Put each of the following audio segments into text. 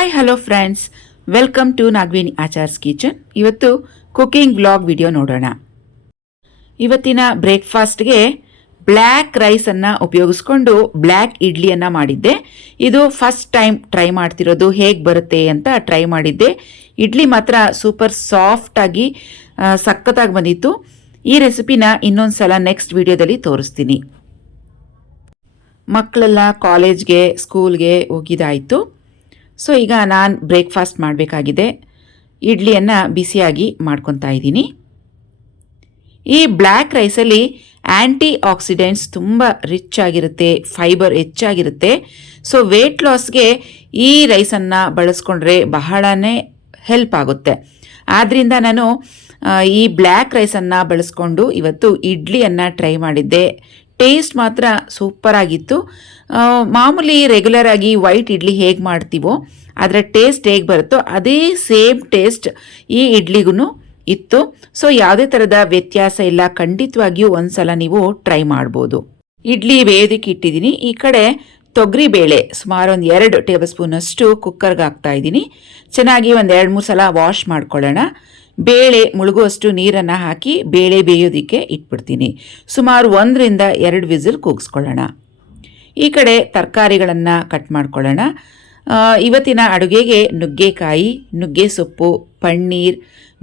Hi hello friends, welcome to Nagveni Achar's kitchen. ಇವತ್ತು cooking vlog video ನೋಡೋಣ. ಇವತ್ತಿನ ಬ್ರೇಕ್ಫಾಸ್ಟ್ಗೆ ಬ್ಲ್ಯಾಕ್ ರೈಸನ್ನು ಉಪಯೋಗಿಸ್ಕೊಂಡು ಬ್ಲ್ಯಾಕ್ ಇಡ್ಲಿಯನ್ನು ಮಾಡಿದ್ದೆ. ಇದು ಫಸ್ಟ್ ಟೈಮ್ ಟ್ರೈ ಮಾಡ್ತಿರೋದು, ಹೇಗೆ ಬರುತ್ತೆ ಅಂತ ಟ್ರೈ ಮಾಡಿದ್ದೆ. ಇಡ್ಲಿ ಮಾತ್ರ ಸೂಪರ್ ಸಾಫ್ಟಾಗಿ ಸಖತ್ತಾಗಿ ಬಂದಿತ್ತು. ಈ ರೆಸಿಪಿನ ಇನ್ನೊಂದು ಸಲ ನೆಕ್ಸ್ಟ್ ವಿಡಿಯೋದಲ್ಲಿ ತೋರಿಸ್ತೀನಿ. ಮಕ್ಕಳೆಲ್ಲ ಕಾಲೇಜ್ಗೆ ಸ್ಕೂಲ್ಗೆ ಹೋಗಿದ್ದಾಯಿತು. ಸೊ ಈಗ ನಾನು ಬ್ರೇಕ್ಫಾಸ್ಟ್ ಮಾಡಬೇಕಾಗಿದೆ. ಇಡ್ಲಿಯನ್ನು ಬಿಸಿಯಾಗಿ ಮಾಡ್ಕೊತಾ ಇದ್ದೀನಿ. ಈ ಬ್ಲ್ಯಾಕ್ ರೈಸಲ್ಲಿ ಆ್ಯಂಟಿ ಆಕ್ಸಿಡೆಂಟ್ಸ್ ತುಂಬ ರಿಚ್ ಆಗಿರುತ್ತೆ, ಫೈಬರ್ ಹೆಚ್ಚಾಗಿರುತ್ತೆ. ಸೊ ವೆಯ್ಟ್ ಲಾಸ್ಗೆ ಈ ರೈಸನ್ನು ಬಳಸ್ಕೊಂಡ್ರೆ ಬಹಳನೇ ಹೆಲ್ಪ್ ಆಗುತ್ತೆ. ಆದ್ದರಿಂದ ನಾನು ಈ ಬ್ಲ್ಯಾಕ್ ರೈಸನ್ನು ಬಳಸ್ಕೊಂಡು ಇವತ್ತು ಇಡ್ಲಿಯನ್ನು ಟ್ರೈ ಮಾಡಿದ್ದೆ. ಟೇಸ್ಟ್ ಮಾತ್ರ ಸೂಪರ್ ಆಗಿತ್ತು. ಮಾಮೂಲಿ ರೆಗ್ಯುಲರ್ ಆಗಿ ವೈಟ್ ಇಡ್ಲಿ ಹೇಗೆ ಮಾಡ್ತೀವೋ ಅದರ ಟೇಸ್ಟ್ ಹೇಗೆ ಬರುತ್ತೋ ಅದೇ ಸೇಮ್ ಟೇಸ್ಟ್ ಈ ಇಡ್ಲಿಗೂ ಇತ್ತು. ಸೊ ಯಾವುದೇ ಥರದ ವ್ಯತ್ಯಾಸ ಇಲ್ಲ. ಖಂಡಿತವಾಗಿಯೂ ಒಂದ್ಸಲ ನೀವು ಟ್ರೈ ಮಾಡ್ಬೋದು. ಇಡ್ಲಿ ಬೇಯೋದಕ್ಕೆ ಇಟ್ಟಿದ್ದೀನಿ. ಈ ಕಡೆ ತೊಗರಿಬೇಳೆ ಸುಮಾರು ಒಂದು 2 ಟೇಬಲ್ ಸ್ಪೂನಷ್ಟು ಕುಕ್ಕರ್ಗೆ ಹಾಕ್ತಾ ಇದ್ದೀನಿ. ಚೆನ್ನಾಗಿ ಒಂದು 2-3 ಸಲ ವಾಶ್ ಮಾಡ್ಕೊಳ್ಳೋಣ. ಬೇಳೆ ಮುಳುಗುವಷ್ಟು ನೀರನ್ನು ಹಾಕಿ ಬೇಳೆ ಬೇಯೋದಕ್ಕೆ ಇಟ್ಬಿಡ್ತೀನಿ. ಸುಮಾರು 1ರಿಂದ 2 ವಿಸಿಲ್ ಕೂಗಿಸ್ಕೊಳ್ಳೋಣ. ಈ ಕಡೆ ತರಕಾರಿಗಳನ್ನು ಕಟ್ ಮಾಡ್ಕೊಳ್ಳೋಣ. ಇವತ್ತಿನ ಅಡುಗೆಗೆ ನುಗ್ಗೆಕಾಯಿ, ನುಗ್ಗೆ ಸೊಪ್ಪು, ಪನ್ನೀರ್,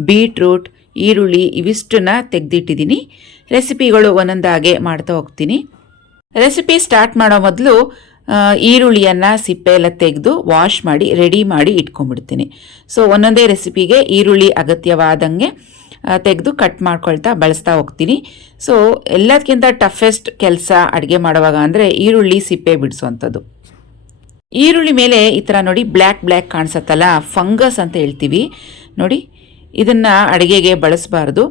ಬೀಟ್ರೂಟ್, ಈರುಳ್ಳಿ ಇವಿಷ್ಟನ್ನ ತೆಗೆದಿಟ್ಟಿದ್ದೀನಿ. ರೆಸಿಪಿಗಳು ಒಂದೊಂದಾಗೆ ಮಾಡ್ತಾ ಹೋಗ್ತೀನಿ. ರೆಸಿಪಿ ಸ್ಟಾರ್ಟ್ ಮಾಡೋ ಮೊದಲು ಈರುಳ್ಳಿಯನ್ನು ಸಿಪ್ಪೆ ಎಲ್ಲ ತೆಗೆದು ವಾಶ್ ಮಾಡಿ ರೆಡಿ ಮಾಡಿ ಇಟ್ಕೊಂಡ್ಬಿಡ್ತೀನಿ. ಸೊ ಒಂದೊಂದೇ ರೆಸಿಪಿಗೆ ಈರುಳ್ಳಿ ಅಗತ್ಯವಾದಂಗೆ ತೆಗೆದು ಕಟ್ ಮಾಡ್ಕೊಳ್ತಾ ಬಳಸ್ತಾ ಹೋಗ್ತೀನಿ. ಸೊ ಎಲ್ಲದಕ್ಕಿಂತ ಟಫೆಸ್ಟ್ ಕೆಲಸ ಅಡುಗೆ ಮಾಡುವಾಗ ಅಂದರೆ ಈರುಳ್ಳಿ ಸಿಪ್ಪೆ ಬಿಡಿಸೋವಂಥದ್ದು. ಈರುಳ್ಳಿ ಮೇಲೆ ಈ ಥರ ನೋಡಿ ಬ್ಲ್ಯಾಕ್ ಕಾಣಿಸುತ್ತಲ್ಲ, ಫಂಗಸ್ ಅಂತ ಹೇಳ್ತೀವಿ ನೋಡಿ. ಇದನ್ನು ಅಡುಗೆಗೆ ಬಳಸಬಾರ್ದು.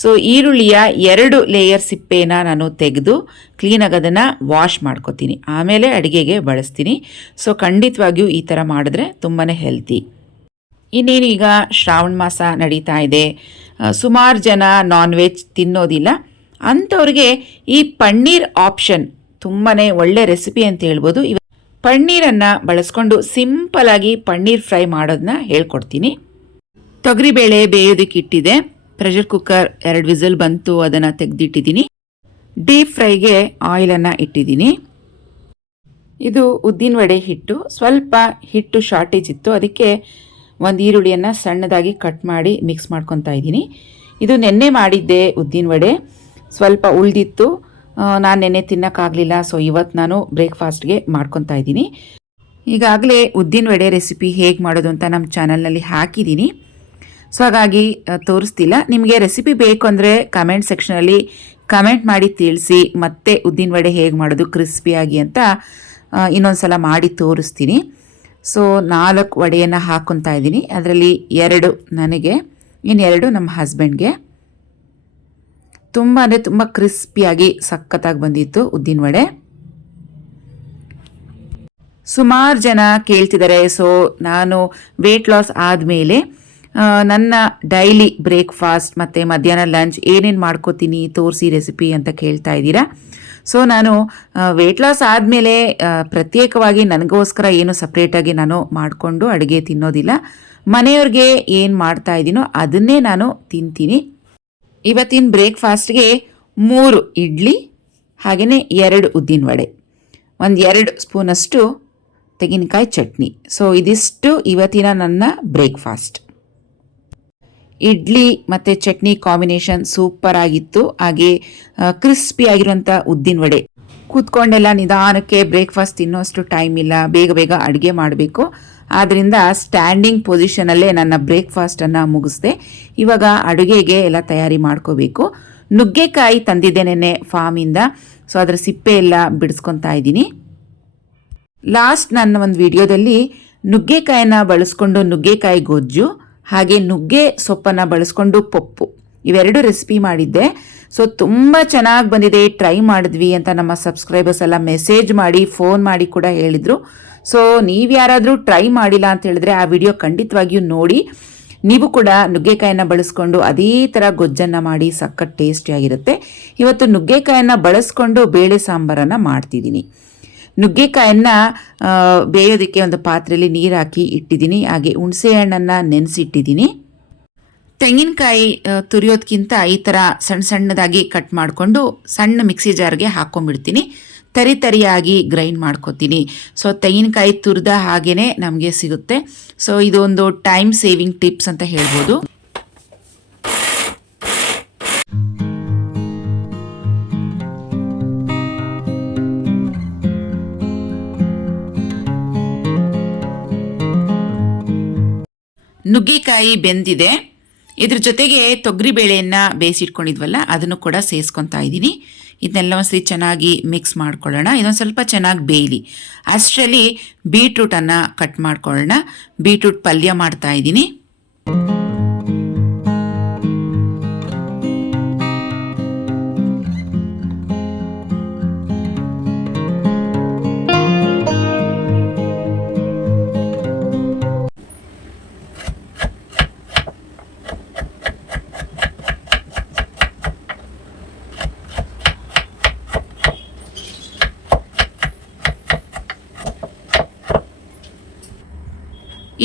ಸೊ ಈರುಳ್ಳಿಯ 2 ಲೇಯರ್ ಸಿಪ್ಪೆನ ನಾನು ತೆಗೆದು ಕ್ಲೀನಾಗಿ ಅದನ್ನು ವಾಶ್ ಮಾಡ್ಕೊತೀನಿ, ಆಮೇಲೆ ಅಡುಗೆಗೆ ಬಳಸ್ತೀನಿ. ಸೊ ಖಂಡಿತವಾಗಿಯೂ ಈ ಥರ ಮಾಡಿದ್ರೆ ತುಂಬಾ ಹೆಲ್ತಿ. ಇನ್ನೇನು ಈಗ ಶ್ರಾವಣ ಮಾಸ ನಡೀತಾ ಇದೆ. ಸುಮಾರು ಜನ ನಾನ್ ವೆಜ್ ತಿನ್ನೋದಿಲ್ಲ. ಅಂಥವ್ರಿಗೆ ಈ ಪನ್ನೀರ್ ಆಪ್ಷನ್ ತುಂಬಾ ಒಳ್ಳೆ ರೆಸಿಪಿ ಅಂತ ಹೇಳ್ಬೋದು. ಪನ್ನೀರನ್ನು ಬಳಸ್ಕೊಂಡು ಸಿಂಪಲಾಗಿ ಪನ್ನೀರ್ ಫ್ರೈ ಮಾಡೋದನ್ನ ಹೇಳ್ಕೊಡ್ತೀನಿ. ತೊಗರಿಬೇಳೆ ಬೇಯೋದಕ್ಕೆ ಇಟ್ಟಿದೆ. ಪ್ರೆಷರ್ ಕುಕ್ಕರ್ 2 ವಿಸಿಲ್ ಬಂತು, ಅದನ್ನು ತೆಗೆದಿಟ್ಟಿದ್ದೀನಿ. ಡೀಪ್ ಫ್ರೈಗೆ ಆಯಿಲನ್ನು ಇಟ್ಟಿದ್ದೀನಿ. ಇದು ಉದ್ದಿನ ವಡೆ ಹಿಟ್ಟು. ಸ್ವಲ್ಪ ಹಿಟ್ಟು ಶಾರ್ಟೇಜ್ ಇತ್ತು, ಅದಕ್ಕೆ ಒಂದು ಈರುಳ್ಳಿಯನ್ನು ಸಣ್ಣದಾಗಿ ಕಟ್ ಮಾಡಿ ಮಿಕ್ಸ್ ಮಾಡ್ಕೊತಾ ಇದ್ದೀನಿ. ಇದು ನೆನ್ನೆ ಮಾಡಿದ್ದೆ ಉದ್ದಿನ ವಡೆ, ಸ್ವಲ್ಪ ಉಳಿದಿತ್ತು. ನಾನು ನೆನ್ನೆ ತಿನ್ನೋಕ್ಕಾಗಲಿಲ್ಲ. ಸೊ ಇವತ್ತು ನಾನು ಬ್ರೇಕ್ಫಾಸ್ಟ್ಗೆ ಮಾಡ್ಕೊತಾ ಇದ್ದೀನಿ. ಈಗಾಗಲೇ ಉದ್ದಿನ ವಡೆ ರೆಸಿಪಿ ಹೇಗೆ ಮಾಡೋದು ಅಂತ ನಮ್ಮ ಚಾನಲ್ನಲ್ಲಿ ಹಾಕಿದ್ದೀನಿ. ಸೊ ಹಾಗಾಗಿ ತೋರಿಸ್ತಿಲ್ಲ. ನಿಮಗೆ ರೆಸಿಪಿ ಬೇಕು ಅಂದರೆ ಕಮೆಂಟ್ ಸೆಕ್ಷನಲ್ಲಿ ಕಮೆಂಟ್ ಮಾಡಿ ತಿಳಿಸಿ. ಮತ್ತೆ ಉದ್ದಿನ ವಡೆ ಹೇಗೆ ಮಾಡೋದು ಕ್ರಿಸ್ಪಿಯಾಗಿ ಅಂತ ಇನ್ನೊಂದು ಸಲ ಮಾಡಿ ತೋರಿಸ್ತೀನಿ. ಸೊ 4 ವಡೆಯನ್ನು ಹಾಕ್ಕೊತಾ ಇದ್ದೀನಿ. ಅದರಲ್ಲಿ 2 ನನಗೆ, ಇನ್ನು 2 ನಮ್ಮ ಹಸ್ಬೆಂಡ್ಗೆ. ತುಂಬ ಅಂದರೆ ತುಂಬ ಕ್ರಿಸ್ಪಿಯಾಗಿ ಸಖತ್ತಾಗಿ ಬಂದಿತ್ತು ಉದ್ದಿನ ವಡೆ. ಸುಮಾರು ಜನ ಕೇಳ್ತಿದ್ದಾರೆ. ಸೊ ನಾನು ವೆಯ್ಟ್ ಲಾಸ್ ಆದಮೇಲೆ ನನ್ನ ಡೈಲಿ ಬ್ರೇಕ್ಫಾಸ್ಟ್ ಮತ್ತು ಮಧ್ಯಾಹ್ನ ಲಂಚ್ ಏನೇನು ಮಾಡ್ಕೋತೀನಿ ತೋರಿಸಿ ರೆಸಿಪಿ ಅಂತ ಕೇಳ್ತಾ ಇದ್ದೀರಾ. ಸೊ ನಾನು ವೆಯ್ಟ್ ಲಾಸ್ ಆದಮೇಲೆ ಪ್ರತ್ಯೇಕವಾಗಿ ನನಗೋಸ್ಕರ ಏನು ಸಪ್ರೇಟಾಗಿ ನಾನು ಮಾಡಿಕೊಂಡು ಅಡುಗೆ ತಿನ್ನೋದಿಲ್ಲ. ಮನೆಯವ್ರಿಗೆ ಏನು ಮಾಡ್ತಾ ಇದ್ದೀನೋ ಅದನ್ನೇ ನಾನು ತಿಂತೀನಿ. ಇವತ್ತಿನ ಬ್ರೇಕ್ಫಾಸ್ಟ್ಗೆ 3 ಇಡ್ಲಿ ಹಾಗೆಯೇ 2 ಉದ್ದಿನ ವಡೆ, ಒಂದು 2 ಸ್ಪೂನಷ್ಟು ತೆಂಗಿನಕಾಯಿ ಚಟ್ನಿ. ಸೊ ಇದಿಷ್ಟು ಇವತ್ತಿನ ನನ್ನ ಬ್ರೇಕ್ಫಾಸ್ಟ್. ಇಡ್ಲಿ ಮತ್ತು ಚಟ್ನಿ ಕಾಂಬಿನೇಷನ್ ಸೂಪರ್ ಆಗಿತ್ತು. ಹಾಗೆ ಕ್ರಿಸ್ಪಿ ಆಗಿರುವಂಥ ಉದ್ದಿನ ವಡೆ. ಕೂತ್ಕೊಂಡೆಲ್ಲ ನಿಧಾನಕ್ಕೆ ಬ್ರೇಕ್ಫಾಸ್ಟ್ ತಿನ್ನೋಷ್ಟು ಟೈಮ್ ಇಲ್ಲ, ಬೇಗ ಅಡುಗೆ ಮಾಡಬೇಕು. ಆದ್ದರಿಂದ ಸ್ಟ್ಯಾಂಡಿಂಗ್ ಪೊಸಿಷನಲ್ಲೇ ನನ್ನ ಬ್ರೇಕ್ಫಾಸ್ಟನ್ನು ಮುಗಿಸ್ದೆ. ಇವಾಗ ಅಡುಗೆಗೆ ಎಲ್ಲ ತಯಾರಿ ಮಾಡ್ಕೋಬೇಕು. ನುಗ್ಗೆಕಾಯಿ ತಂದಿದ್ದೆ ನೆನ್ನೆ ಫಾರ್ಮಿಂದ. ಸೊ ಅದರ ಸಿಪ್ಪೆ ಎಲ್ಲ ಬಿಡಿಸ್ಕೊತಾ ಇದ್ದೀನಿ. ಲಾಸ್ಟ್ ನನ್ನ ಒಂದು ವಿಡಿಯೋದಲ್ಲಿ ನುಗ್ಗೆಕಾಯಿನ ಬಳಸ್ಕೊಂಡು ನುಗ್ಗೆಕಾಯಿ ಗೊಜ್ಜು ಹಾಗೆ ನುಗ್ಗೆ ಸೊಪ್ಪನ್ನು ಬಳಸ್ಕೊಂಡು ಪಪ್ಪು ಇವೆರಡು ರೆಸಿಪಿ ಮಾಡಿದ್ದೆ. ಸೊ ತುಂಬ ಚೆನ್ನಾಗಿ ಬಂದಿದೆ, ಟ್ರೈ ಮಾಡಿದ್ವಿ ಅಂತ ನಮ್ಮ ಸಬ್ಸ್ಕ್ರೈಬರ್ಸ್ ಎಲ್ಲ ಮೆಸೇಜ್ ಮಾಡಿ ಫೋನ್ ಮಾಡಿ ಕೂಡ ಹೇಳಿದರು. ಸೊ ನೀವು ಯಾರಾದರೂ ಟ್ರೈ ಮಾಡಿಲ್ಲ ಅಂತ ಹೇಳಿದ್ರೆ ಆ ವಿಡಿಯೋ ಖಂಡಿತವಾಗಿಯೂ ನೋಡಿ. ನೀವು ಕೂಡ ನುಗ್ಗೆಕಾಯನ್ನು ಬಳಸ್ಕೊಂಡು ಅದೇ ಥರ ಗೊಜ್ಜನ್ನು ಮಾಡಿ ಸಖತ್ ಟೇಸ್ಟಿಯಾಗಿರುತ್ತೆ. ಇವತ್ತು ನುಗ್ಗೆಕಾಯನ್ನು ಬಳಸ್ಕೊಂಡು ಬೇಳೆ ಸಾಂಬಾರನ್ನು ಮಾಡ್ತಿದ್ದೀನಿ. ನುಗ್ಗೆಕಾಯನ್ನು ಬೇಯೋದಕ್ಕೆ ಒಂದು ಪಾತ್ರೆಯಲ್ಲಿ ನೀರು ಹಾಕಿ ಇಟ್ಟಿದ್ದೀನಿ. ಹಾಗೆ ಹುಣಸೆ ಹಣ್ಣನ್ನು ನೆನೆಸಿಟ್ಟಿದ್ದೀನಿ. ತೆಂಗಿನಕಾಯಿ ತುರಿಯೋದಕ್ಕಿಂತ ಈ ಥರ ಸಣ್ಣ ಸಣ್ಣದಾಗಿ ಕಟ್ ಮಾಡಿಕೊಂಡು ಸಣ್ಣ ಮಿಕ್ಸಿ ಜಾರ್ಗೆ ಹಾಕ್ಕೊಂಡ್ಬಿಡ್ತೀನಿ. ತರಿಯಾಗಿ ಗ್ರೈಂಡ್ ಮಾಡ್ಕೊತೀನಿ. ಸೊ ತೆಂಗಿನಕಾಯಿ ತುರಿದ ಹಾಗೇ ನಮಗೆ ಸಿಗುತ್ತೆ. ಸೊ ಇದೊಂದು ಟೈಮ್ ಸೇವಿಂಗ್ ಟಿಪ್ಸ್ ಅಂತ ಹೇಳ್ಬೋದು. ನುಗ್ಗೆಕಾಯಿ ಬೆಂದಿದೆ. ಇದ್ರ ಜೊತೆಗೆ ತೊಗರಿಬೇಳೆಯನ್ನು ಬೇಯಿಸಿಟ್ಕೊಂಡಿದ್ವಲ್ಲ ಅದನ್ನು ಕೂಡ ಸೇರಿಸ್ಕೊತಾ ಇದ್ದೀನಿ. ಇದನ್ನೆಲ್ಲ ಒಂದ್ಸರಿ ಚೆನ್ನಾಗಿ ಮಿಕ್ಸ್ ಮಾಡ್ಕೊಳ್ಳೋಣ. ಇದೊಂದು ಸ್ವಲ್ಪ ಚೆನ್ನಾಗಿ ಬೇಯಲಿ. ಅಷ್ಟರಲ್ಲಿ ಬೀಟ್ರೂಟನ್ನು ಕಟ್ ಮಾಡ್ಕೊಳ್ಳೋಣ. ಬೀಟ್ರೂಟ್ ಪಲ್ಯ ಮಾಡ್ತಾ ಇದ್ದೀನಿ.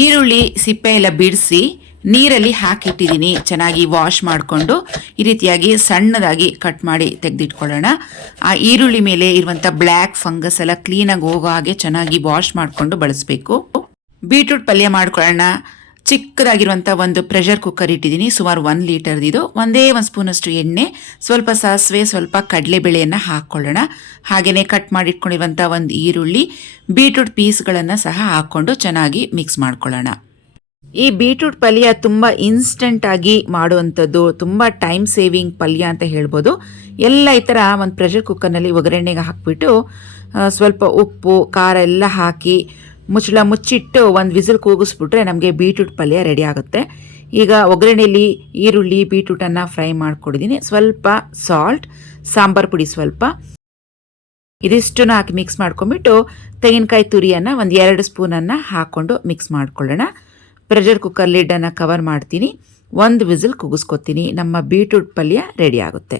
ಈರುಳ್ಳಿ ಸಿಪ್ಪೆ ಎಲ್ಲ ಬಿಡಿಸಿ ನೀರಲ್ಲಿ ಹಾಕಿಟ್ಟಿದ್ದೀನಿ. ಚೆನ್ನಾಗಿ ವಾಶ್ ಮಾಡಿಕೊಂಡು ಈ ರೀತಿಯಾಗಿ ಸಣ್ಣದಾಗಿ ಕಟ್ ಮಾಡಿ ತೆಗೆದಿಟ್ಕೊಳ್ಳೋಣ. ಆ ಈರುಳ್ಳಿ ಮೇಲೆ ಇರುವಂಥ ಬ್ಲ್ಯಾಕ್ ಫಂಗಸ್ ಎಲ್ಲ ಕ್ಲೀನಾಗಿ ಹೋಗೋ ಹಾಗೆ ಚೆನ್ನಾಗಿ ವಾಶ್ ಮಾಡಿಕೊಂಡು ಬಳಸಬೇಕು. ಬೀಟ್ರೂಟ್ ಪಲ್ಯ ಮಾಡ್ಕೊಳ್ಳೋಣ. ಚಿಕ್ಕದಾಗಿರುವಂಥ ಒಂದು ಪ್ರೆಷರ್ ಕುಕ್ಕರ್ ಇಟ್ಟಿದ್ದೀನಿ. ಸುಮಾರು 1 ಲೀಟರ್ದಿದು. ಒಂದೇ 1 ಸ್ಪೂನಷ್ಟು ಎಣ್ಣೆ, ಸ್ವಲ್ಪ ಸಾಸಿವೆ, ಸ್ವಲ್ಪ ಕಡಲೆಬೇಳೆಯನ್ನು ಹಾಕ್ಕೊಳ್ಳೋಣ. ಹಾಗೆಯೇ ಕಟ್ ಮಾಡಿಟ್ಕೊಂಡಿರುವಂಥ ಒಂದು ಈರುಳ್ಳಿ, ಬೀಟ್ರೂಟ್ ಪೀಸ್ಗಳನ್ನು ಸಹ ಹಾಕ್ಕೊಂಡು ಚೆನ್ನಾಗಿ ಮಿಕ್ಸ್ ಮಾಡ್ಕೊಳ್ಳೋಣ. ಈ ಬೀಟ್ರೂಟ್ ಪಲ್ಯ ತುಂಬ ಇನ್ಸ್ಟೆಂಟಾಗಿ ಮಾಡುವಂಥದ್ದು, ತುಂಬ ಟೈಮ್ ಸೇವಿಂಗ್ ಪಲ್ಯ ಅಂತ ಹೇಳ್ಬೋದು. ಎಲ್ಲ ಈ ಥರ ಒಂದು ಪ್ರೆಷರ್ ಕುಕ್ಕರ್ನಲ್ಲಿ ಒಗ್ಗರಣೆಗೆ ಹಾಕಿಬಿಟ್ಟು ಸ್ವಲ್ಪ ಉಪ್ಪು ಖಾರ ಎಲ್ಲ ಹಾಕಿ ಮುಚ್ಚಳ ಮುಚ್ಚಿಟ್ಟು ಒಂದು ವಿಸಿಲ್ ಕೂಗಿಸ್ಬಿಟ್ರೆ ನಮಗೆ ಬೀಟ್ರೂಟ್ ಪಲ್ಯ ರೆಡಿ ಆಗುತ್ತೆ. ಈಗ ಒಗ್ಗರಣೆಯಲ್ಲಿ ಈರುಳ್ಳಿ ಬೀಟ್ರೂಟನ್ನು ಫ್ರೈ ಮಾಡ್ಕೊಂಡಿದ್ದೀನಿ. ಸ್ವಲ್ಪ ಸಾಲ್ಟ್, ಸಾಂಬಾರು ಪುಡಿ ಸ್ವಲ್ಪ, ಇದಿಷ್ಟನ್ನು ಹಾಕಿ ಮಿಕ್ಸ್ ಮಾಡ್ಕೊಂಡ್ಬಿಟ್ಟು ತೆಂಗಿನಕಾಯಿ ತುರಿಯನ್ನು ಒಂದು 2 ಸ್ಪೂನನ್ನು ಹಾಕ್ಕೊಂಡು ಮಿಕ್ಸ್ ಮಾಡ್ಕೊಳ್ಳೋಣ. ಪ್ರೆಷರ್ ಕುಕ್ಕರ್ ಲಿಡ್ಡನ್ನು ಕವರ್ ಮಾಡ್ತೀನಿ. 1 ವಿಸಿಲ್ ಕೂಗಿಸ್ಕೊತೀನಿ. ನಮ್ಮ ಬೀಟ್ರೂಟ್ ಪಲ್ಯ ರೆಡಿ ಆಗುತ್ತೆ.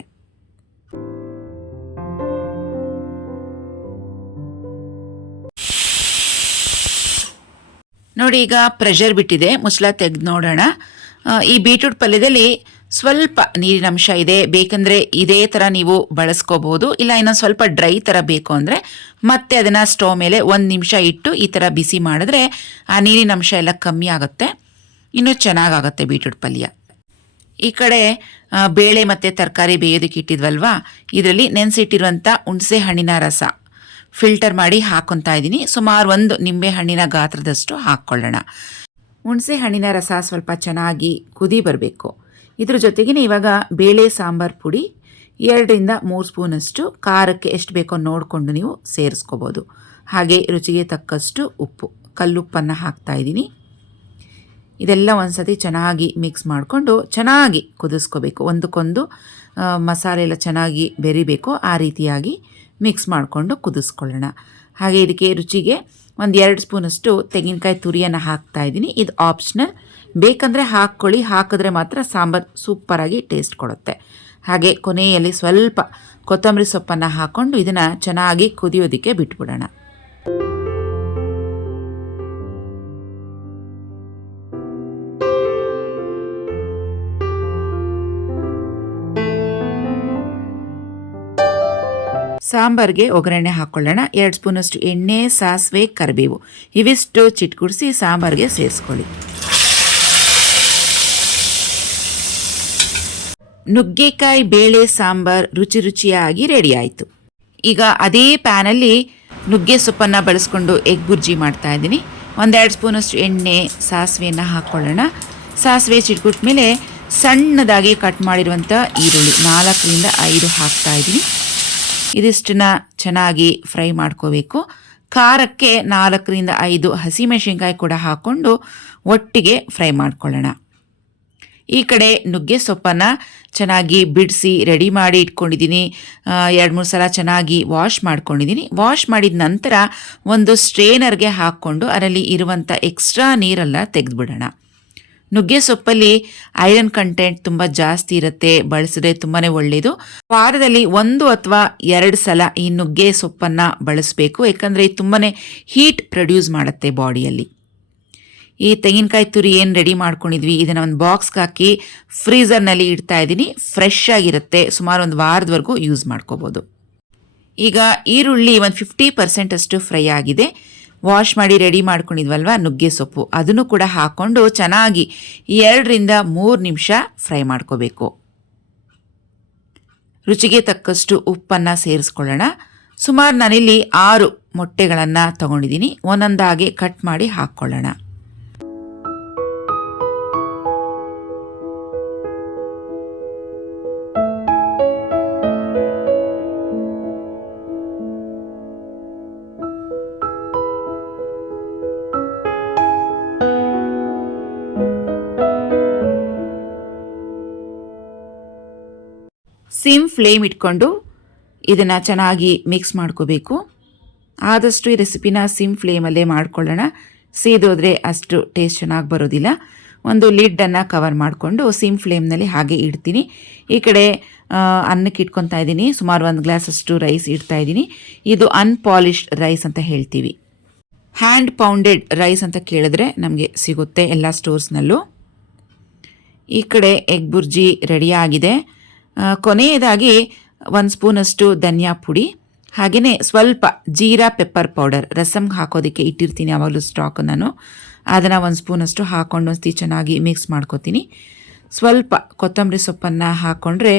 ನೋಡಿ, ಈಗ ಪ್ರೆಷರ್ ಬಿಟ್ಟಿದೆ. ಮುಚ್ಚಳ ತೆಗೆದು ನೋಡೋಣ. ಈ ಬೀಟ್ರೂಟ್ ಪಲ್ಯದಲ್ಲಿ ಸ್ವಲ್ಪ ನೀರಿನ ಅಂಶ ಇದೆ. ಬೇಕಂದರೆ ಇದೇ ಥರ ನೀವು ಬಳಸ್ಕೋಬೋದು. ಇಲ್ಲ ಇನ್ನೊಂದು ಸ್ವಲ್ಪ ಡ್ರೈ ಥರ ಬೇಕು ಅಂದರೆ ಮತ್ತೆ ಅದನ್ನು ಸ್ಟವ್ ಮೇಲೆ 1 ನಿಮಿಷ ಇಟ್ಟು ಈ ಥರ ಬಿಸಿ ಮಾಡಿದ್ರೆ ಆ ನೀರಿನ ಅಂಶ ಎಲ್ಲ ಕಮ್ಮಿ ಆಗುತ್ತೆ. ಇನ್ನೂ ಚೆನ್ನಾಗಾಗುತ್ತೆ ಬೀಟ್ರೂಟ್ ಪಲ್ಯ. ಈ ಕಡೆ ಬೇಳೆ ಮತ್ತು ತರಕಾರಿ ಬೇಯೋದಕ್ಕೆ ಇಟ್ಟಿದ್ವಲ್ವಾ, ಇದರಲ್ಲಿ ನೆನೆಸಿಟ್ಟಿರುವಂಥ ಹುಣಸೆ ಹಣ್ಣಿನ ರಸ ಫಿಲ್ಟರ್ ಮಾಡಿ ಹಾಕ್ಕೊತಾ ಇದ್ದೀನಿ. ಸುಮಾರು 1 ನಿಂಬೆ ಹಣ್ಣಿನ ಗಾತ್ರದಷ್ಟು ಹಾಕ್ಕೊಳ್ಳೋಣ. ಹುಣಸೆ ಹಣ್ಣಿನ ರಸ ಸ್ವಲ್ಪ ಚೆನ್ನಾಗಿ ಕುದಿ ಬರಬೇಕು. ಇದ್ರ ಜೊತೆಗೆ ಇವಾಗ ಬೇಳೆ ಸಾಂಬಾರು ಪುಡಿ 2 ರಿಂದ 3 ಸ್ಪೂನಷ್ಟು, ಖಾರಕ್ಕೆ ಎಷ್ಟು ಬೇಕೋ ನೋಡಿಕೊಂಡು ನೀವು ಸೇರಿಸ್ಕೋಬೋದು. ಹಾಗೆ ರುಚಿಗೆ ತಕ್ಕಷ್ಟು ಉಪ್ಪು, ಕಲ್ಲುಪ್ಪನ್ನು ಹಾಕ್ತಾ ಇದ್ದೀನಿ. ಇದೆಲ್ಲ ಒಂದ್ಸತಿ ಚೆನ್ನಾಗಿ ಮಿಕ್ಸ್ ಮಾಡಿಕೊಂಡು ಚೆನ್ನಾಗಿ ಕುದಿಸ್ಕೋಬೇಕು. ಒಂದಕ್ಕೊಂದು ಮಸಾಲೆ ಎಲ್ಲ ಚೆನ್ನಾಗಿ ಬೆರಿಬೇಕು. ಆ ರೀತಿಯಾಗಿ ಮಿಕ್ಸ್ ಮಾಡಿಕೊಂಡು ಕುದಿಸ್ಕೊಳ್ಳೋಣ. ಹಾಗೆ ಇದಕ್ಕೆ ರುಚಿಗೆ 2 ಸ್ಪೂನಷ್ಟು ತೆಂಗಿನಕಾಯಿ ತುರಿಯನ್ನು ಹಾಕ್ತಾ ಇದ್ದೀನಿ. ಇದು ಆಪ್ಷನಲ್, ಬೇಕಂದರೆ ಹಾಕ್ಕೊಳ್ಳಿ. ಹಾಕಿದ್ರೆ ಮಾತ್ರ ಸಾಂಬಾರು ಸೂಪರಾಗಿ ಟೇಸ್ಟ್ ಕೊಡುತ್ತೆ. ಹಾಗೆ ಕೊನೆಯಲ್ಲಿ ಸ್ವಲ್ಪ ಕೊತ್ತಂಬರಿ ಸೊಪ್ಪನ್ನು ಹಾಕ್ಕೊಂಡು ಇದನ್ನು ಚೆನ್ನಾಗಿ ಕುದಿಯೋದಕ್ಕೆ ಬಿಟ್ಬಿಡೋಣ. ಸಾಂಬಾರಿಗೆ ಒಗ್ಗರಣೆ ಹಾಕ್ಕೊಳ್ಳೋಣ. 2 ಸ್ಪೂನಷ್ಟು ಎಣ್ಣೆ, ಸಾಸಿವೆ, ಕರಿಬೇವು ಇವಿಷ್ಟು ಚಿಟ್ಕುಡಿಸಿ ಸಾಂಬಾರಿಗೆ ಸೇರಿಸ್ಕೊಳ್ಳಿ. ನುಗ್ಗೆಕಾಯಿ ಬೇಳೆ ಸಾಂಬಾರು ರುಚಿಯಾಗಿ ರೆಡಿ ಆಯಿತು. ಈಗ ಅದೇ ಪ್ಯಾನಲ್ಲಿ ನುಗ್ಗೆ ಸೊಪ್ಪನ್ನು ಬಳಸ್ಕೊಂಡು ಎಗ್ ಬುರ್ಜಿ ಮಾಡ್ತಾ ಇದ್ದೀನಿ. 1-2 ಸ್ಪೂನಷ್ಟು ಎಣ್ಣೆ, ಸಾಸಿವೆಯನ್ನು ಹಾಕ್ಕೊಳ್ಳೋಣ. ಸಾಸಿವೆ ಚಿಟ್ಕುಟ್ಟ ಮೇಲೆ ಸಣ್ಣದಾಗಿ ಕಟ್ ಮಾಡಿರುವಂಥ ಈರುಳ್ಳಿ 4 ರಿಂದ 5 ಹಾಕ್ತಾ ಇದ್ದೀನಿ. ಇದಿಷ್ಟನ್ನ ಚೆನ್ನಾಗಿ ಫ್ರೈ ಮಾಡ್ಕೋಬೇಕು. ಖಾರಕ್ಕೆ 4 ರಿಂದ 5 ಹಸಿಮೆಣಸಿನ್ಕಾಯಿ ಕೂಡ ಹಾಕ್ಕೊಂಡು ಒಟ್ಟಿಗೆ ಫ್ರೈ ಮಾಡ್ಕೊಳ್ಳೋಣ. ಈ ಕಡೆ ನುಗ್ಗೆ ಸೊಪ್ಪನ್ನು ಚೆನ್ನಾಗಿ ಬಿಡಿಸಿ ರೆಡಿ ಮಾಡಿ ಇಟ್ಕೊಂಡಿದ್ದೀನಿ. 2-3 ಸಲ ಚೆನ್ನಾಗಿ ವಾಶ್ ಮಾಡ್ಕೊಂಡಿದ್ದೀನಿ. ವಾಶ್ ಮಾಡಿದ ನಂತರ ಒಂದು ಸ್ಟ್ರೇನರ್ಗೆ ಹಾಕ್ಕೊಂಡು ಅದರಲ್ಲಿ ಇರುವಂಥ ಎಕ್ಸ್ಟ್ರಾ ನೀರೆಲ್ಲ ತೆಗೆದುಬಿಡೋಣ. ನುಗ್ಗೆ ಸೊಪ್ಪಲ್ಲಿ ಐರನ್ ಕಂಟೆಂಟ್ ತುಂಬ ಜಾಸ್ತಿ ಇರುತ್ತೆ, ಬಳಸಿದ್ರೆ ತುಂಬಾ ಒಳ್ಳೆಯದು. ವಾರದಲ್ಲಿ 1 ಅಥವಾ 2 ಸಲ ಈ ನುಗ್ಗೆ ಸೊಪ್ಪನ್ನು ಬಳಸಬೇಕು, ಯಾಕಂದರೆ ಇದು ತುಂಬಾ ಹೀಟ್ ಪ್ರೊಡ್ಯೂಸ್ ಮಾಡುತ್ತೆ ಬಾಡಿಯಲ್ಲಿ. ಈ ತೆಂಗಿನಕಾಯಿ ತುರಿ ಏನು ರೆಡಿ ಮಾಡ್ಕೊಂಡಿದ್ವಿ ಇದನ್ನು ಒಂದು ಬಾಕ್ಸ್ಗೆ ಹಾಕಿ ಫ್ರೀಝರ್ನಲ್ಲಿ ಇಡ್ತಾ ಇದ್ದೀನಿ. ಫ್ರೆಶ್ ಆಗಿರುತ್ತೆ, ಸುಮಾರು 1 ವಾರದವರೆಗೂ ಯೂಸ್ ಮಾಡ್ಕೋಬೋದು. ಈಗ ಈರುಳ್ಳಿ ಒಂದು 50% ಅಷ್ಟು ಫ್ರೈ ಆಗಿದೆ. ವಾಶ್ ಮಾಡಿ ರೆಡಿ ಮಾಡ್ಕೊಂಡಿದ್ವಲ್ವ ನುಗ್ಗೆ ಸೊಪ್ಪು, ಅದನ್ನು ಕೂಡ ಹಾಕ್ಕೊಂಡು ಚೆನ್ನಾಗಿ 2 ರಿಂದ 3 ನಿಮಿಷ ಫ್ರೈ ಮಾಡ್ಕೋಬೇಕು. ರುಚಿಗೆ ತಕ್ಕಷ್ಟು ಉಪ್ಪನ್ನು ಸೇರಿಸ್ಕೊಳ್ಳೋಣ. ಸುಮಾರು ನಾನಿಲ್ಲಿ 6 ಮೊಟ್ಟೆಗಳನ್ನು ತಗೊಂಡಿದ್ದೀನಿ, ಒಂದೊಂದಾಗಿ ಕಟ್ ಮಾಡಿ ಹಾಕ್ಕೊಳ್ಳೋಣ. ಸಿಮ್ ಫ್ಲೇಮ್ ಇಟ್ಕೊಂಡು ಇದನ್ನು ಚೆನ್ನಾಗಿ ಮಿಕ್ಸ್ ಮಾಡ್ಕೋಬೇಕು. ಆದಷ್ಟು ಈ ರೆಸಿಪಿನ ಸಿಮ್ ಫ್ಲೇಮಲ್ಲೇ ಮಾಡ್ಕೊಳ್ಳೋಣ, ಸೇದೋದ್ರೆ ಅಷ್ಟು ಟೇಸ್ಟ್ ಚೆನ್ನಾಗಿ ಬರೋದಿಲ್ಲ. ಒಂದು ಲಿಡ್ಡನ್ನು ಕವರ್ ಮಾಡಿಕೊಂಡು ಸಿಮ್ ಫ್ಲೇಮ್ನಲ್ಲಿ ಹಾಗೆ ಇಡ್ತೀನಿ. ಈ ಕಡೆ ಅನ್ನಕ್ಕೆ ಇಟ್ಕೊತಾ ಇದ್ದೀನಿ. ಸುಮಾರು 1 ಗ್ಲಾಸಷ್ಟು ರೈಸ್ ಇಡ್ತಾ ಇದ್ದೀನಿ. ಇದು ಅನ್ಪಾಲಿಶ್ಡ್ ರೈಸ್ ಅಂತ ಹೇಳ್ತೀವಿ. ಹ್ಯಾಂಡ್ ಪೌಂಡೆಡ್ ರೈಸ್ ಅಂತ ಕೇಳಿದ್ರೆ ನಮಗೆ ಸಿಗುತ್ತೆ ಎಲ್ಲ ಸ್ಟೋರ್ಸ್ನಲ್ಲೂ. ಈ ಕಡೆ ಎಗ್ ಬುರ್ಜಿ ರೆಡಿಯಾಗಿದೆ. ಕೊನೆಯದಾಗಿ 1 ಸ್ಪೂನಷ್ಟು ಧನಿಯಾ ಪುಡಿ, ಹಾಗೆಯೇ ಸ್ವಲ್ಪ ಜೀರಾ ಪೆಪ್ಪರ್ ಪೌಡರ್ ರಸಮ್ಗೆ ಹಾಕೋದಕ್ಕೆ ಇಟ್ಟಿರ್ತೀನಿ ಯಾವಾಗಲೂ ಸ್ಟಾಕ್ ನಾನು, ಅದನ್ನು 1 ಸ್ಪೂನಷ್ಟು ಹಾಕ್ಕೊಂಡು ಒಂದ್ಸತಿ ಚೆನ್ನಾಗಿ ಮಿಕ್ಸ್ ಮಾಡ್ಕೋತೀನಿ. ಸ್ವಲ್ಪ ಕೊತ್ತಂಬರಿ ಸೊಪ್ಪನ್ನು ಹಾಕ್ಕೊಂಡ್ರೆ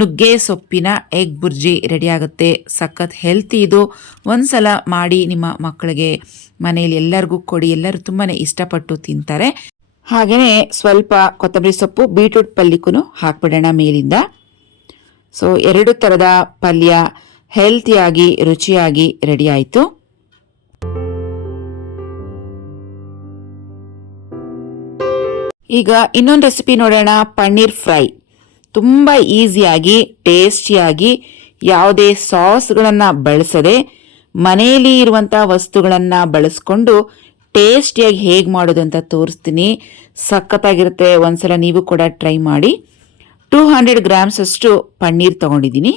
ನುಗ್ಗೆ ಸೊಪ್ಪಿನ ಎಗ್ ಬುರ್ಜಿ ರೆಡಿಯಾಗುತ್ತೆ. ಸಖತ್ ಹೆಲ್ತಿ ಇದು. ಒಂದು ಸಲ ಮಾಡಿ ನಿಮ್ಮ ಮಕ್ಕಳಿಗೆ ಮನೆಯಲ್ಲಿ ಎಲ್ಲರಿಗೂ ಕೊಡಿ, ಎಲ್ಲರೂ ತುಂಬಾ ಇಷ್ಟಪಟ್ಟು ತಿಂತಾರೆ. ಹಾಗೆಯೇ ಸ್ವಲ್ಪ ಕೊತ್ತಂಬರಿ ಸೊಪ್ಪು ಬೀಟ್ರೂಟ್ ಪಲ್ಯಕ್ಕೂ ಹಾಕ್ಬಿಡೋಣ ಮೇಲಿಂದ. ಸೊ 2 ಥರದ ಪಲ್ಯ ಹೆಲ್ತಿಯಾಗಿ ರುಚಿಯಾಗಿ ರೆಡಿ ಆಯಿತು. ಈಗ ಇನ್ನೊಂದು ರೆಸಿಪಿ ನೋಡೋಣ, ಪನ್ನೀರ್ ಫ್ರೈ. ತುಂಬ ಈಸಿಯಾಗಿ ಟೇಸ್ಟಿಯಾಗಿ ಯಾವುದೇ ಸಾಸ್ಗಳನ್ನು ಬಳಸದೆ ಮನೆಯಲ್ಲಿ ಇರುವಂಥ ವಸ್ತುಗಳನ್ನು ಬಳಸ್ಕೊಂಡು ಟೇಸ್ಟಿಯಾಗಿ ಹೇಗೆ ಮಾಡೋದು ಅಂತ ತೋರಿಸ್ತೀನಿ. ಸಖತ್ತಾಗಿರುತ್ತೆ, ಒಂದ್ಸಲ ನೀವು ಕೂಡ ಟ್ರೈ ಮಾಡಿ. 200 ಗ್ರಾಮ್ಸ್ ಅಷ್ಟು ಪನ್ನೀರ್ ತೊಗೊಂಡಿದ್ದೀನಿ.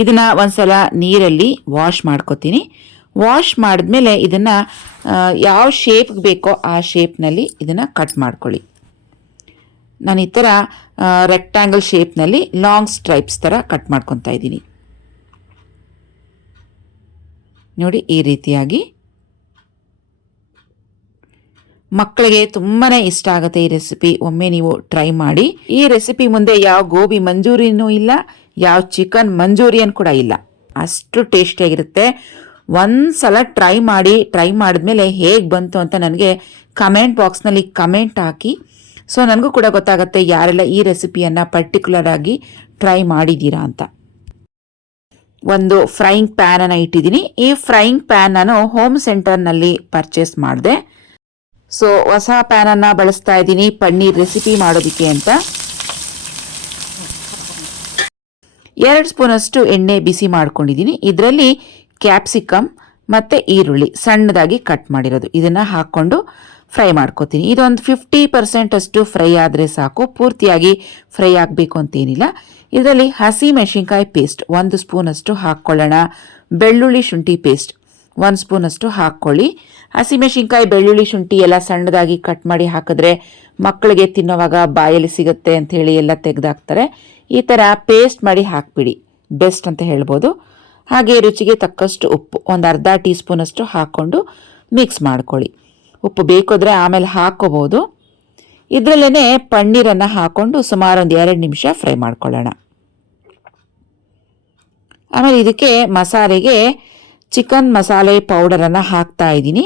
ಇದನ್ನು ಒಂದ್ಸಲ ನೀರಲ್ಲಿ ವಾಶ್ ಮಾಡ್ಕೋತೀನಿ. ವಾಶ್ ಮಾಡಿದ್ಮೇಲೆ ಇದನ್ನು ಯಾವ ಶೇಪ್ಗೆ ಬೇಕೋ ಆ ಶೇಪ್ನಲ್ಲಿ ಇದನ್ನು ಕಟ್ ಮಾಡ್ಕೊಳ್ಳಿ. ನಾನು ಈ ಥರ ರೆಕ್ಟ್ಯಾಂಗಲ್ ಶೇಪ್ನಲ್ಲಿ ಲಾಂಗ್ ಸ್ಟ್ರೈಪ್ಸ್ ಥರ ಕಟ್ ಮಾಡ್ಕೊತಾ ಇದ್ದೀನಿ. ನೋಡಿ ಈ ರೀತಿಯಾಗಿ. ಮಕ್ಕಳಿಗೆ ತುಂಬಾ ಇಷ್ಟ ಆಗುತ್ತೆ ಈ ರೆಸಿಪಿ. ಒಮ್ಮೆ ನೀವು ಟ್ರೈ ಮಾಡಿ. ಈ ರೆಸಿಪಿ ಮುಂದೆ ಯಾವ ಗೋಬಿ ಮಂಚೂರಿಯನ್ನೂ ಇಲ್ಲ, ಯಾವ ಚಿಕನ್ ಮಂಚೂರಿಯನ್ ಕೂಡ ಇಲ್ಲ. ಅಷ್ಟು ಟೇಸ್ಟಿಯಾಗಿರುತ್ತೆ. ಒಂದ್ಸಲ ಟ್ರೈ ಮಾಡಿ. ಟ್ರೈ ಮಾಡಿದ್ಮೇಲೆ ಹೇಗೆ ಬಂತು ಅಂತ ನನಗೆ ಕಮೆಂಟ್ ಬಾಕ್ಸ್ನಲ್ಲಿ ಕಮೆಂಟ್ ಹಾಕಿ. ಸೊ ನನಗೂ ಕೂಡ ಗೊತ್ತಾಗುತ್ತೆ ಯಾರೆಲ್ಲ ಈ ರೆಸಿಪಿಯನ್ನು ಪರ್ಟಿಕ್ಯುಲರ್ ಆಗಿ ಟ್ರೈ ಮಾಡಿದ್ದೀರಾ ಅಂತ. ಒಂದು ಫ್ರೈಯಿಂಗ್ ಪ್ಯಾನನ್ನು ಇಟ್ಟಿದ್ದೀನಿ. ಈ ಫ್ರೈಯಿಂಗ್ ಪ್ಯಾನ್ ನಾನು ಹೋಮ್ ಸೆಂಟರ್ನಲ್ಲಿ ಪರ್ಚೇಸ್ ಮಾಡಿದೆ. ಸೊ ಹೊಸ ಪ್ಯಾನನ್ನು ಬಳಸ್ತಾ ಇದ್ದೀನಿ ಪನ್ನೀರ್ ರೆಸಿಪಿ ಮಾಡೋದಕ್ಕೆ ಅಂತ. 2 ಸ್ಪೂನಷ್ಟು ಎಣ್ಣೆ ಬಿಸಿ ಮಾಡ್ಕೊಂಡಿದ್ದೀನಿ. ಇದರಲ್ಲಿ ಕ್ಯಾಪ್ಸಿಕಮ್ ಮತ್ತು ಈರುಳ್ಳಿ ಸಣ್ಣದಾಗಿ ಕಟ್ ಮಾಡಿರೋದು ಇದನ್ನು ಹಾಕ್ಕೊಂಡು ಫ್ರೈ ಮಾಡ್ಕೋತೀನಿ. ಇದೊಂದು 50% ಅಷ್ಟು ಫ್ರೈ ಆದರೆ ಸಾಕು, ಪೂರ್ತಿಯಾಗಿ ಫ್ರೈ ಆಗಬೇಕು ಅಂತೇನಿಲ್ಲ. ಇದರಲ್ಲಿ ಹಸಿ ಮೆಣಸಿನ್ಕಾಯಿ ಪೇಸ್ಟ್ 1 ಸ್ಪೂನಷ್ಟು ಹಾಕ್ಕೊಳ್ಳೋಣ. ಬೆಳ್ಳುಳ್ಳಿ ಶುಂಠಿ ಪೇಸ್ಟ್ 1 ಸ್ಪೂನಷ್ಟು ಹಾಕ್ಕೊಳ್ಳಿ. ಹಸಿಮೆಣಸಿನ್ಕಾಯಿ ಬೆಳ್ಳುಳ್ಳಿ ಶುಂಠಿ ಎಲ್ಲ ಸಣ್ಣದಾಗಿ ಕಟ್ ಮಾಡಿ ಹಾಕಿದ್ರೆ ಮಕ್ಕಳಿಗೆ ತಿನ್ನೋವಾಗ ಬಾಯಲ್ಲಿ ಸಿಗುತ್ತೆ ಅಂಥೇಳಿ ಎಲ್ಲ ತೆಗೆದಾಕ್ತಾರೆ. ಈ ಥರ ಪೇಸ್ಟ್ ಮಾಡಿ ಹಾಕ್ಬಿಡಿ, ಬೆಸ್ಟ್ ಅಂತ ಹೇಳ್ಬೋದು. ಹಾಗೆ ರುಚಿಗೆ ತಕ್ಕಷ್ಟು ಉಪ್ಪು ಒಂದು ಅರ್ಧ ಟೀ ಸ್ಪೂನಷ್ಟು ಹಾಕ್ಕೊಂಡು ಮಿಕ್ಸ್ ಮಾಡ್ಕೊಳ್ಳಿ. ಉಪ್ಪು ಬೇಕಾದರೆ ಆಮೇಲೆ ಹಾಕ್ಕೋಬೋದು. ಇದರಲ್ಲೇ ಪನ್ನೀರನ್ನು ಹಾಕ್ಕೊಂಡು ಸುಮಾರು ಒಂದು 2 ನಿಮಿಷ ಫ್ರೈ ಮಾಡ್ಕೊಳ್ಳೋಣ. ಆಮೇಲೆ ಇದಕ್ಕೆ ಮಸಾಲೆಗೆ ಚಿಕನ್ ಮಸಾಲೆ ಪೌಡರನ್ನು ಹಾಕ್ತಾ ಇದ್ದೀನಿ.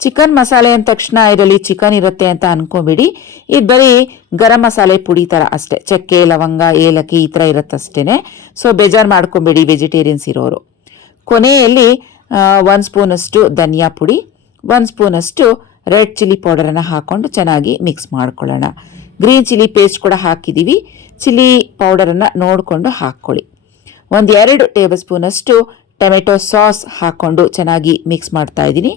ಚಿಕನ್ ಮಸಾಲೆ ಅಂದ ತಕ್ಷಣ ಇದರಲ್ಲಿ ಚಿಕನ್ ಇರುತ್ತೆ ಅಂತ ಅನ್ಕೋಬೇಡಿ. ಇದು ಬರೀ ಗರಂ ಮಸಾಲೆ ಪುಡಿ ಥರ ಅಷ್ಟೇ, ಚಕ್ಕೆ ಲವಂಗ ಏಲಕ್ಕಿ ಈ ಥರ ಇರುತ್ತಷ್ಟೇ. ಸೊ ಬೇಜಾರು ಮಾಡ್ಕೊಬೇಡಿ ವೆಜಿಟೇರಿಯನ್ಸ್ ಇರೋರು. ಕೊನೆಯಲ್ಲಿ 1 ಸ್ಪೂನಷ್ಟು ಧನಿಯಾ ಪುಡಿ, 1 ಸ್ಪೂನಷ್ಟು ರೆಡ್ ಚಿಲ್ಲಿ ಪೌಡರನ್ನು ಹಾಕ್ಕೊಂಡು ಚೆನ್ನಾಗಿ ಮಿಕ್ಸ್ ಮಾಡ್ಕೊಳ್ಳೋಣ. ಗ್ರೀನ್ ಚಿಲ್ಲಿ ಪೇಸ್ಟ್ ಕೂಡ ಹಾಕಿದ್ದೀವಿ. ಚಿಲ್ಲಿ ಪೌಡರನ್ನು ನೋಡಿಕೊಂಡು ಹಾಕ್ಕೊಳ್ಳಿ. 1-2 ಟೇಬಲ್ ಸ್ಪೂನಷ್ಟು ಟೊಮೆಟೊ ಸಾಸ್ ಹಾಕ್ಕೊಂಡು ಚೆನ್ನಾಗಿ ಮಿಕ್ಸ್ ಮಾಡ್ತಾ ಇದ್ದೀನಿ.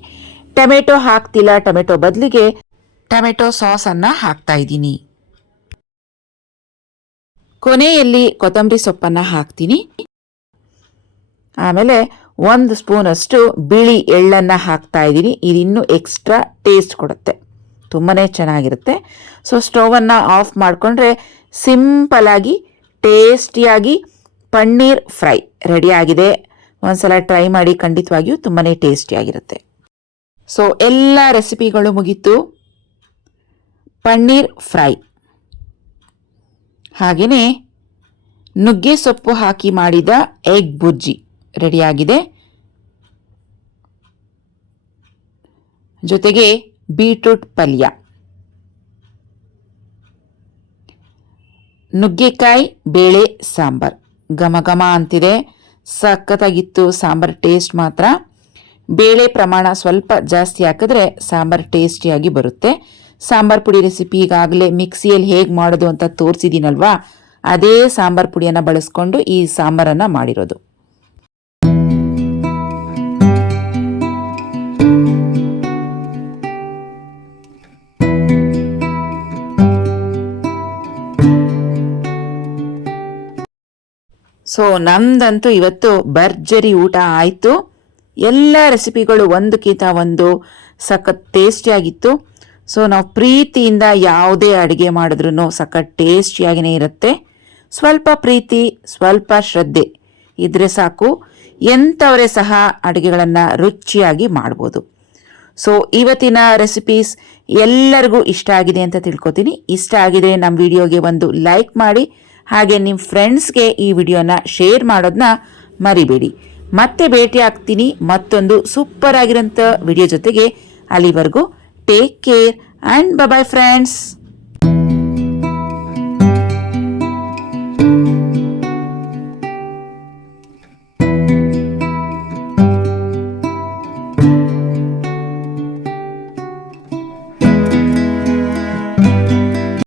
ಟೊಮೆಟೊ ಹಾಕ್ತಿಲ್ಲ, ಟೊಮೆಟೊ ಬದಲಿಗೆ ಟೊಮೆಟೊ ಸಾಸನ್ನು ಹಾಕ್ತಾ ಇದ್ದೀನಿ. ಕೊನೆಯಲ್ಲಿ ಕೊತ್ತಂಬರಿ ಸೊಪ್ಪನ್ನು ಹಾಕ್ತೀನಿ. ಆಮೇಲೆ 1 ಸ್ಪೂನಷ್ಟು ಬಿಳಿ ಎಳ್ಳನ್ನು ಹಾಕ್ತಾ ಇದ್ದೀನಿ. ಇದು ಇನ್ನೂ ಎಕ್ಸ್ಟ್ರಾ ಟೇಸ್ಟ್ ಕೊಡುತ್ತೆ, ತುಂಬಾ ಚೆನ್ನಾಗಿರುತ್ತೆ. ಸೊ ಸ್ಟೌವನ್ನು ಆಫ್ ಮಾಡಿಕೊಂಡ್ರೆ ಸಿಂಪಲಾಗಿ ಟೇಸ್ಟಿಯಾಗಿ ಪನ್ನೀರ್ ಫ್ರೈ ರೆಡಿಯಾಗಿದೆ. ಒಂದ್ಸಲ ಟ್ರೈ ಮಾಡಿ, ಖಂಡಿತವಾಗಿಯೂ ತುಂಬಾ ಟೇಸ್ಟಿಯಾಗಿರುತ್ತೆ. ಸೊ ಎಲ್ಲ ರೆಸಿಪಿಗಳು ಮುಗೀತು. ಪನ್ನೀರ್ ಫ್ರೈ ಹಾಗೆಯೇ ನುಗ್ಗೆ ಸೊಪ್ಪು ಹಾಕಿ ಮಾಡಿದ ಎಗ್ ಬುರ್ಜಿ ರೆಡಿಯಾಗಿದೆ. ಜೊತೆಗೆ ಬೀಟ್ರೂಟ್ ಪಲ್ಯ, ನುಗ್ಗೆಕಾಯಿ ಬೇಳೆ ಸಾಂಬಾರ್ ಘಮ ಘಮ ಅಂತಿದೆ. ಸಖತ್ತಾಗಿತ್ತು ಸಾಂಬಾರ್. ಟೇಸ್ಟ್ ಮಾತ್ರ ಬೇಳೆ ಪ್ರಮಾಣ ಸ್ವಲ್ಪ ಜಾಸ್ತಿ ಹಾಕಿದ್ರೆ ಸಾಂಬಾರ್ ಟೇಸ್ಟಿಯಾಗಿ ಬರುತ್ತೆ. ಸಾಂಬಾರ್ ಪುಡಿ ರೆಸಿಪಿ ಈಗಾಗಲೇ ಮಿಕ್ಸಿಯಲ್ಲಿ ಹೇಗೆ ಮಾಡೋದು ಅಂತ ತೋರಿಸಿದ್ದೀನಲ್ವಾ, ಅದೇ ಸಾಂಬಾರ್ ಪುಡಿಯನ್ನು ಬಳಸ್ಕೊಂಡು ಈ ಸಾಂಬಾರನ್ನು ಮಾಡಿರೋದು. ಸೊ ನಮ್ದಂತೂ ಇವತ್ತು ಭರ್ಜರಿ ಊಟ ಆಯಿತು. ಎಲ್ಲ ರೆಸಿಪಿಗಳು ಒಂದಕ್ಕಿಂತ ಒಂದು ಸಖತ್ ಟೇಸ್ಟಿಯಾಗಿತ್ತು. ಸೊ ನಾವು ಪ್ರೀತಿಯಿಂದ ಯಾವುದೇ ಅಡುಗೆ ಮಾಡಿದ್ರೂ ಸಖತ್ ಟೇಸ್ಟಿಯಾಗಿಯೇ ಇರುತ್ತೆ. ಸ್ವಲ್ಪ ಪ್ರೀತಿ, ಸ್ವಲ್ಪ ಶ್ರದ್ಧೆ ಇದ್ರೆ ಸಾಕು, ಎಂಥವರೇ ಸಹ ಅಡುಗೆಗಳನ್ನು ರುಚಿಯಾಗಿ ಮಾಡ್ಬೋದು. ಸೊ ಇವತ್ತಿನ ರೆಸಿಪೀಸ್ ಎಲ್ಲರಿಗೂ ಇಷ್ಟ ಆಗಿದೆ ಅಂತ ತಿಳ್ಕೊತೀನಿ. ಇಷ್ಟ ಆಗಿದೆ ನಮ್ಮ ವಿಡಿಯೋಗೆ ಒಂದು ಲೈಕ್ ಮಾಡಿ, ಹಾಗೆ ನಿಮ್ಮ ಫ್ರೆಂಡ್ಸ್ಗೆ ಈ ವಿಡಿಯೋನ ಶೇರ್ ಮಾಡೋದನ್ನ ಮರಿಬೇಡಿ. ಮತ್ತೆ ಭೇಟಿ ಆಗ್ತೀನಿ ಮತ್ತೊಂದು ಸೂಪರ್ ಆಗಿರೋಂಥ ವಿಡಿಯೋ ಜೊತೆಗೆ. ಅಲ್ಲಿವರೆಗೂ take care and bye friends.